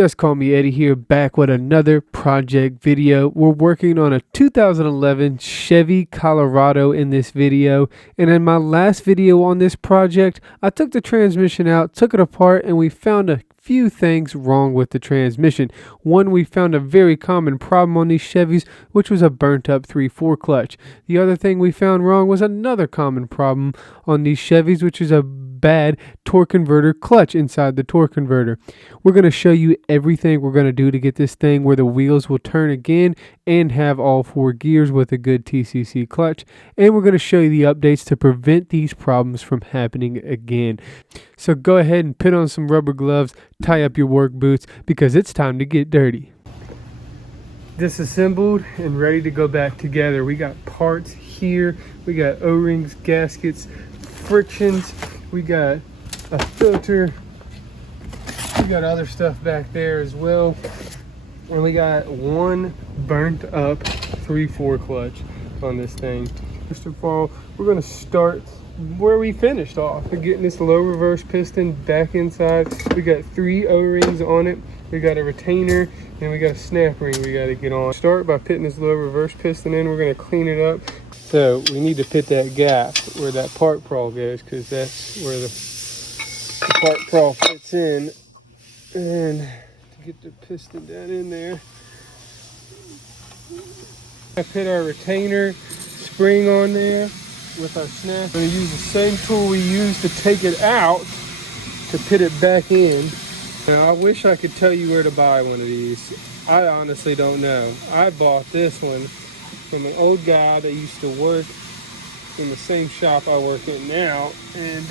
Just Call Me Eddie here, back with another project video. We're working on a 2011 Chevy Colorado in this video, and in my last video on this project, I took the transmission out, took it apart, and we found a few things wrong with the transmission. One, we found a very common problem on these Chevys, which was a burnt up 3/4 clutch. The other thing we found wrong was another common problem on these Chevys, which is a bad torque converter clutch inside the torque converter. We're going to show you everything we're going to do to get this thing where the wheels will turn again and have all 4 gears with a good TCC clutch, and we're going to show you the updates to prevent these problems from happening again. So go ahead and put on some rubber gloves, tie up your work boots, because it's time to get dirty. Disassembled and ready to go back together. We got parts here, we got O-rings, gaskets, frictions, we got a filter, we got other stuff back there as well, and we got one burnt up 3/4 clutch on this thing. First of all, we're going to start where we finished off, getting this low reverse piston back inside. We got 3 O-rings on it, we got a retainer, and we got a snap ring we got to get on. Start by putting this low reverse piston in. We're going to clean it up. So we need to put that gap where that part prowl goes, because that's where the part prowl fits in. And to get the piston down in there, I put our retainer spring on there with our snap. I'm going to use the same tool we used to take it out to put it back in. Now, I wish I could tell you where to buy one of these. I honestly don't know. I bought this one from an old guy that used to work in the same shop I work in now, and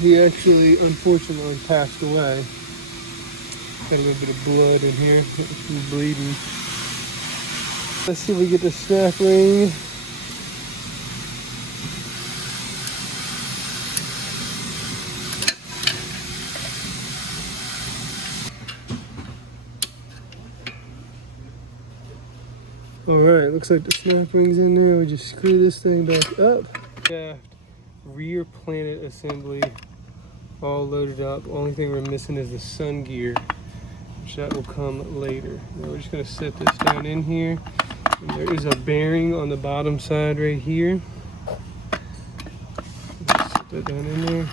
he actually unfortunately passed away. Got a little bit of blood in here, he's bleeding. Let's see if we get the snap ring. Alright, looks like the snap ring's in there. We just screw this thing back up. Shaft, rear planet assembly, all loaded up. Only thing we're missing is the sun gear, which that will come later. Now we're just going to set this down in here. And there is a bearing on the bottom side right here. Just set that down in there.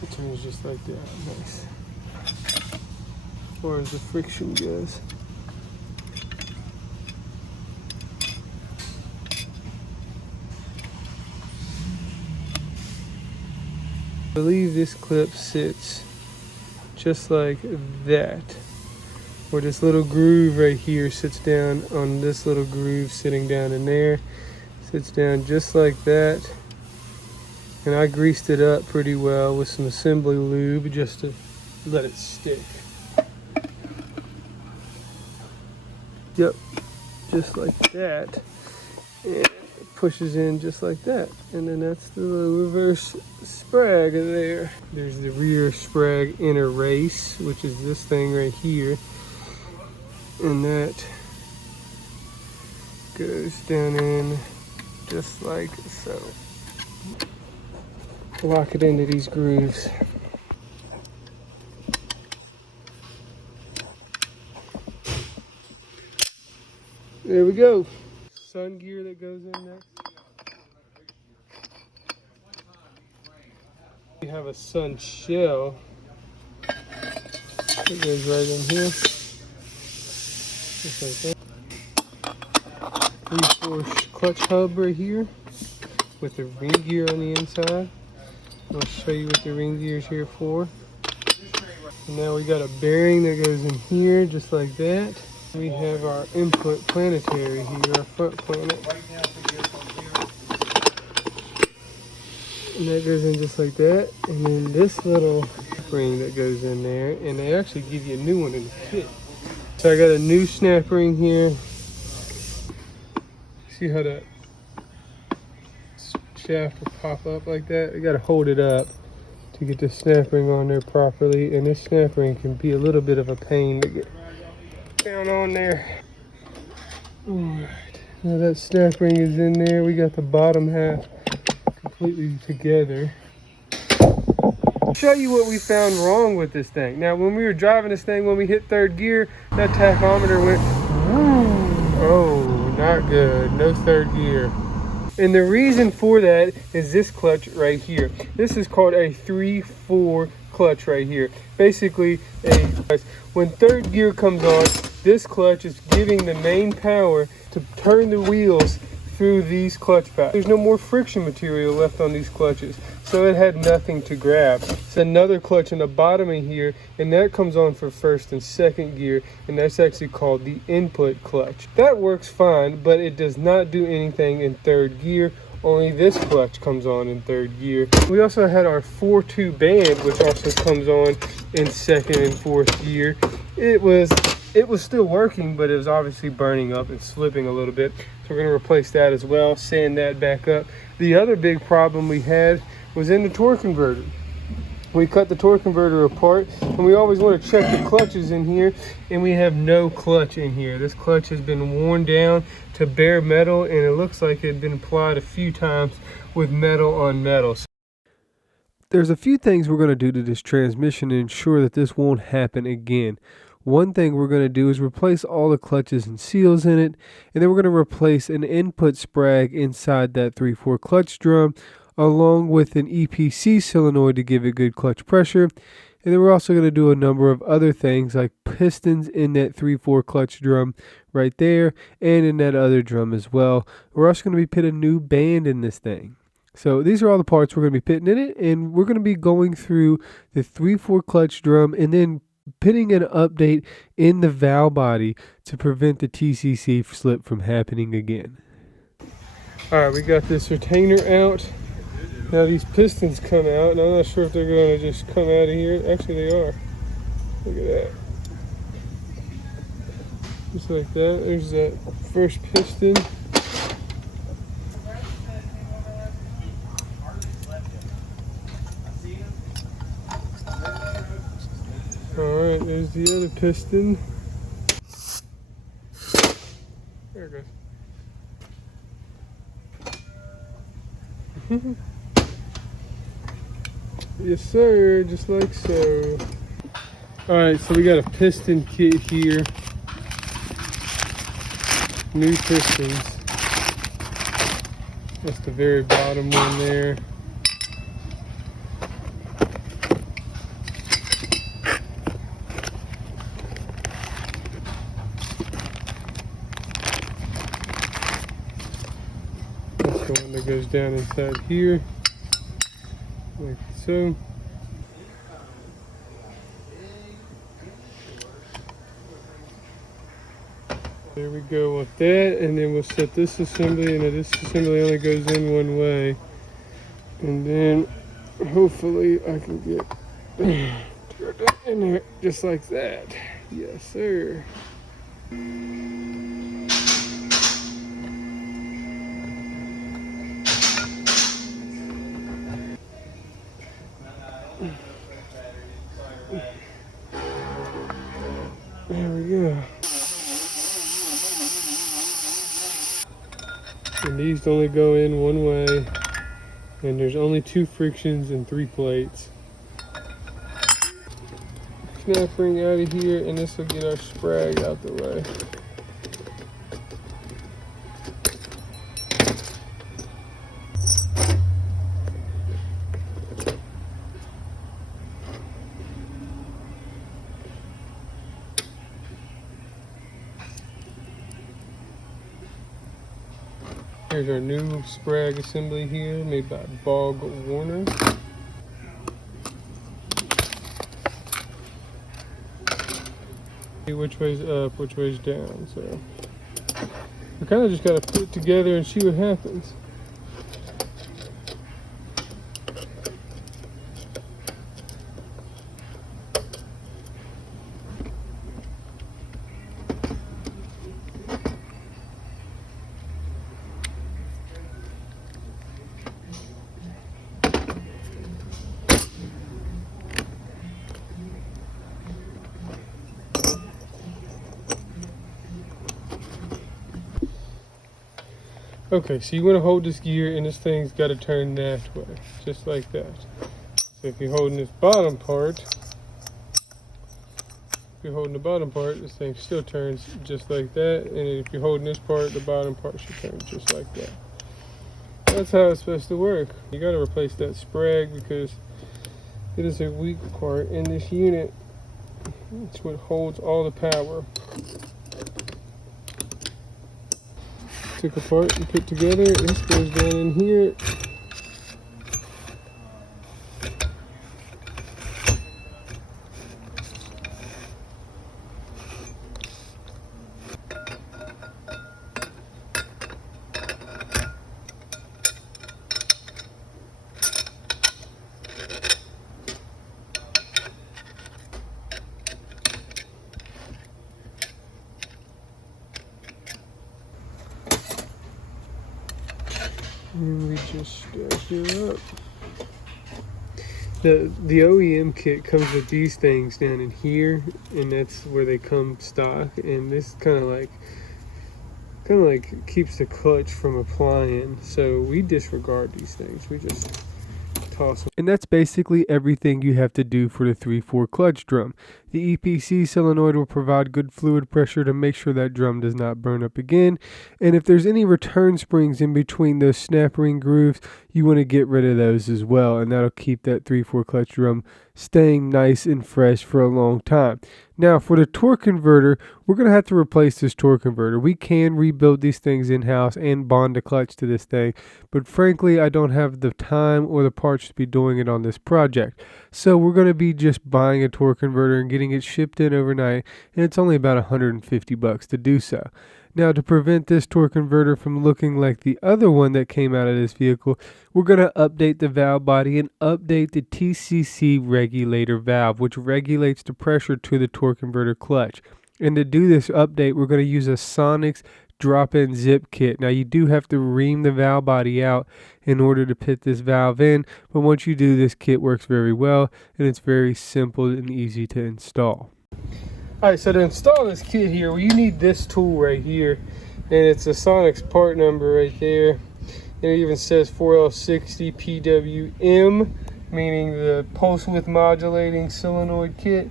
It turns just like that. Nice. As far as the friction goes. I believe this clip sits just like that, where this little groove right here sits down on this little groove sitting down in there, sits down just like that. And I greased it up pretty well with some assembly lube just to let it stick. Yep, just like that. And pushes in just like that, and then that's the little reverse sprag there. There's the rear sprag inner race, which is this thing right here, and that goes down in just like so. Lock it into these grooves. There we go. Sun gear that goes in next. We have a sun shell that goes right in here, just like that. 3/4 clutch hub right here with the ring gear on the inside. I'll show you what the ring gear is here for. And now we got a bearing that goes in here just like that. We have our input planetary here, our front planet. And that goes in just like that. And then this little ring that goes in there. And they actually give you a new one in the kit. So I got a new snap ring here. See how that shaft will pop up like that? You gotta hold it up to get the snap ring on there properly. And this snap ring can be a little bit of a pain to get down on there. Alright, now that snap ring is in there. We got the bottom half completely together. show you what we found wrong with this thing. Now, when we were driving this thing, when we hit third gear, that tachometer went, oh, not good, no third gear. And the reason for that is this clutch right here. This is called a 3/4 clutch right here. Basically, when third gear comes on, this clutch is giving the main power to turn the wheels through these clutch pads. There's no more friction material left on these clutches, so it had nothing to grab. It's another clutch in the bottom of here, and that comes on for first and second gear, and that's actually called the input clutch. That works fine, but it does not do anything in third gear. Only this clutch comes on in third gear. We also had our 4-2 band, which also comes on in second and fourth gear. It was still working, but it was obviously burning up and slipping a little bit. So we're going to replace that as well, sand that back up. The other big problem we had was in the torque converter. We cut the torque converter apart, and we always want to check the clutches in here, and we have no clutch in here. This clutch has been worn down to bare metal, and it looks like it had been applied a few times with metal on metal. There's a few things we're going to do to this transmission to ensure that this won't happen again. One thing we're going to do is replace all the clutches and seals in it, and then we're going to replace an input sprag inside that 3/4 clutch drum, along with an EPC solenoid to give it good clutch pressure. And then we're also going to do a number of other things like pistons in that 3/4 clutch drum right there, and in that other drum as well. We're also going to be putting a new band in this thing. So these are all the parts we're going to be putting in it, and we're going to be going through the 3/4 clutch drum and then putting an update in the valve body to prevent the TCC slip from happening again. Alright, we got this retainer out. Now these pistons come out, and I'm not sure if they're going to just come out of here. Actually, they are. Look at that. Just like that. There's that first piston. Alright, there's the other piston. There it goes. Yes sir, just like so. Alright, so we got a piston kit here. New pistons. That's the very bottom one there. That's the one that goes down inside here, like so. There we go with that, and then we'll set this assembly, and this assembly only goes in one way. And then hopefully I can get in there just like that. Yes, sir. There we go. And these only go in one way, and there's only 2 frictions and 3 plates. Snap ring out of here, and this will get our sprag out the way. Here's our new sprag assembly here, made by Bog Warner. See which way's up, which way's down. So we kind of just got to put it together and see what happens. Okay, so you want to hold this gear, and this thing's got to turn that way, just like that. So if you're holding this bottom part, this thing still turns just like that. And if you're holding this part, the bottom part should turn just like that. That's how it's supposed to work. You got to replace that sprag because it is a weak part in this unit. It's what holds all the power. Took apart and put together. This goes down in here. And we just stack her up. The OEM kit comes with these things down in here, and that's where they come stock. And this kind of like keeps the clutch from applying. So we disregard these things. We just toss them. And that's basically everything you have to do for the 3/4 clutch drum. The EPC solenoid will provide good fluid pressure to make sure that drum does not burn up again. And if there's any return springs in between those snap ring grooves, you want to get rid of those as well. And that'll keep that 3/4 clutch drum staying nice and fresh for a long time. Now for the torque converter, we're going to have to replace this torque converter. We can rebuild these things in-house and bond the clutch to this thing, but frankly I don't have the time or the parts to be doing it on this project. So we're going to be just buying a torque converter and getting it shipped in overnight, and it's only about $150 to do so. Now to prevent this torque converter from looking like the other one that came out of this vehicle, we're going to update the valve body and update the TCC regulator valve, which regulates the pressure to the torque converter clutch. And to do this update, we're going to use a Sonics drop-in zip kit. Now you do have to ream the valve body out in order to put this valve in, but once you do, this kit works very well and it's very simple and easy to install. Alright, so to install this kit here, well, you need this tool right here, and it's a Sonics part number right there, and it even says 4L60 PWM, meaning the pulse width modulating solenoid kit.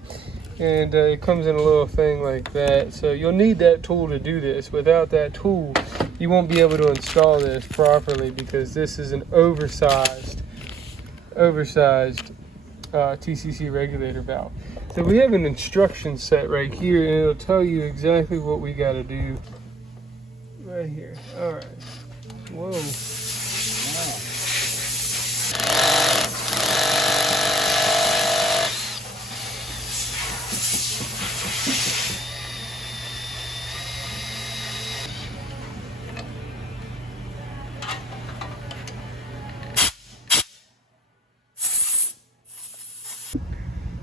And it comes in a little thing like that. So you'll need that tool to do this. Without that tool, you won't be able to install this properly because this is an oversized TCC regulator valve. So we have an instruction set right here, and it'll tell you exactly what we got to do right here. All right. Whoa. Wow.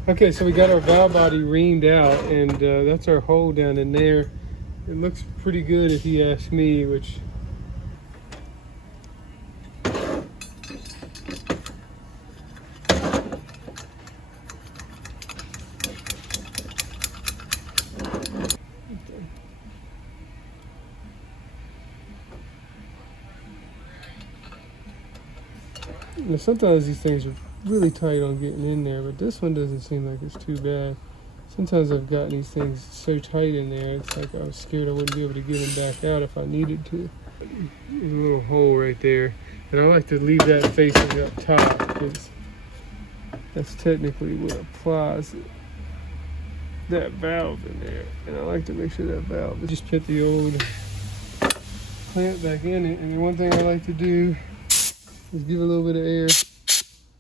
Okay, so we got our valve body reamed out, and that's our hole down in there. It looks pretty good if you ask me, which now, sometimes these things are really tight on getting in there, but this one doesn't seem like it's too bad. Sometimes I've gotten these things so tight in there, it's like I was scared I wouldn't be able to get them back out if I needed to. There's a little hole right there, and I like to leave that facing up top because that's technically what applies that valve in there, and I like to make sure that valve, just put the old clamp back in it. And the one thing I like to do is give a little bit of air,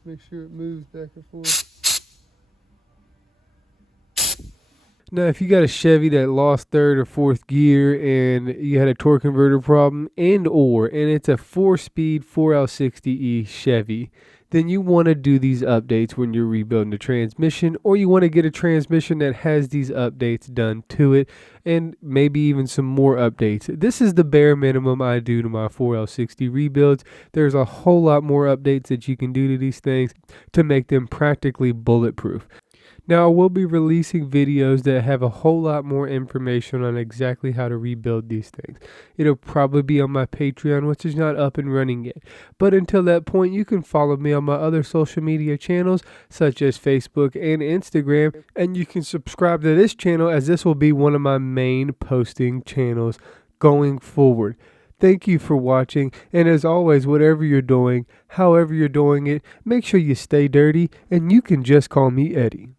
make sure it moves back and forth. Now, if you got a Chevy that lost third or fourth gear and you had a torque converter problem and it's a 4-speed 4L60E Chevy, then you want to do these updates when you're rebuilding the transmission, or you want to get a transmission that has these updates done to it, and maybe even some more updates. This is the bare minimum I do to my 4L60 rebuilds. There's a whole lot more updates that you can do to these things to make them practically bulletproof. Now, I will be releasing videos that have a whole lot more information on exactly how to rebuild these things. It'll probably be on my Patreon, which is not up and running yet. But until that point, you can follow me on my other social media channels, such as Facebook and Instagram, and you can subscribe to this channel, as this will be one of my main posting channels going forward. Thank you for watching, and as always, whatever you're doing, however you're doing it, make sure you stay dirty, and you can just call me Eddie.